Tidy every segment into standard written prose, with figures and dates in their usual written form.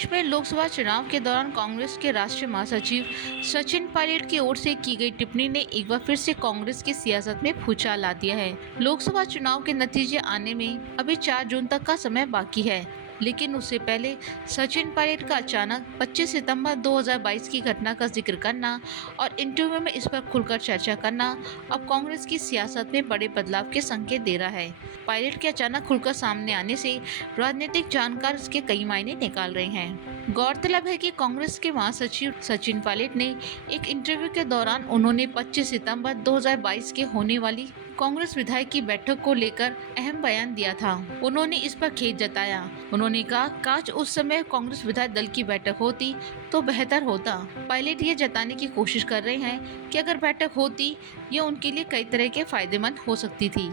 प्रदेश में लोकसभा चुनाव के दौरान कांग्रेस के राष्ट्रीय महासचिव सचिन पायलट की ओर से की गई टिप्पणी ने एक बार फिर से कांग्रेस की सियासत में भूचाल ला दिया है। लोकसभा चुनाव के नतीजे आने में अभी 4 जून तक का समय बाकी है, लेकिन उससे पहले सचिन पायलट का अचानक 25 सितंबर 2022 की घटना का जिक्र करना और इंटरव्यू में इस पर खुलकर चर्चा करना अब कांग्रेस की सियासत में बड़े बदलाव के संकेत दे रहा है। पायलट के अचानक खुलकर सामने आने से राजनीतिक जानकार इसके कई मायने निकाल रहे हैं। गौरतलब है कि कांग्रेस के महासचिव सचिन पायलट ने एक इंटरव्यू के दौरान उन्होंने 25 सितंबर 2022 के होने वाली कांग्रेस विधायक की बैठक को लेकर अहम बयान दिया था। उन्होंने इस पर खेद जताया। उन्होंने कहा, काश उस समय कांग्रेस विधायक दल की बैठक होती तो बेहतर होता। पायलट ये जताने की कोशिश कर रहे हैं कि अगर बैठक होती ये उनके लिए कई तरह के फायदेमंद हो सकती थी।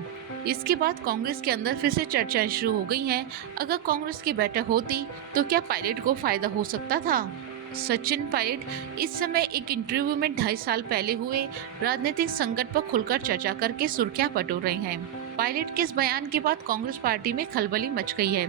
इसके बाद कांग्रेस के अंदर फिर से चर्चाएं शुरू हो गई हैं। अगर कांग्रेस की बैठक होती तो क्या पायलट को फायदा हो सकता था? सचिन पायलट इस समय एक इंटरव्यू में 2.5 साल पहले हुए राजनीतिक संकट पर खुलकर चर्चा करके सुर्खियां बटोर रहे हैं। पायलट के इस बयान के बाद कांग्रेस पार्टी में खलबली मच गई है।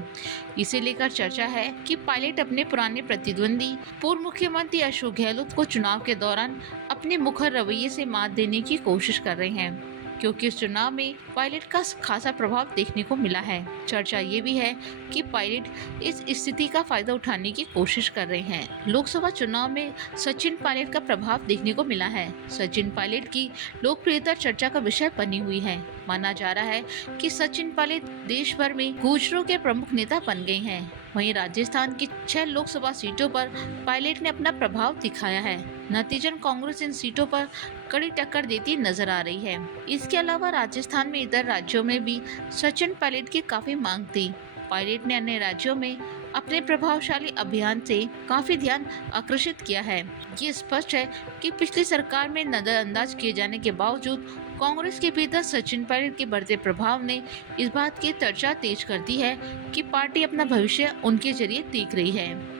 इसे लेकर चर्चा है कि पायलट अपने पुराने प्रतिद्वंदी पूर्व मुख्यमंत्री अशोक गहलोत को चुनाव के दौरान अपने मुखर रवैये से मात देने की कोशिश कर रहे हैं, क्योंकि इस चुनाव में पायलट का खासा प्रभाव देखने को मिला है। चर्चा ये भी है कि पायलट इस स्थिति का फायदा उठाने की कोशिश कर रहे हैं। लोकसभा चुनाव में सचिन पायलट का प्रभाव देखने को मिला है। सचिन पायलट की लोकप्रियता चर्चा का विषय बनी हुई है। माना जा रहा है कि सचिन पायलट देश भर में गुर्जरों के प्रमुख नेता बन गए हैं। वहीं राजस्थान की 6 लोकसभा सीटों पर पायलट ने अपना प्रभाव दिखाया है। नतीजन कांग्रेस इन सीटों पर कड़ी टक्कर देती नजर आ रही है। इसके अलावा राजस्थान में इतर राज्यों में भी सचिन पायलट की काफी मांग थी। पायलट ने अन्य राज्यों में अपने प्रभावशाली अभियान से काफी ध्यान आकर्षित किया है। ये स्पष्ट है कि पिछली सरकार में नजरअंदाज किए जाने के बावजूद कांग्रेस के भीतर सचिन पायलट के बढ़ते प्रभाव ने इस बात की चर्चा तेज कर दी है कि पार्टी अपना भविष्य उनके जरिए देख रही है।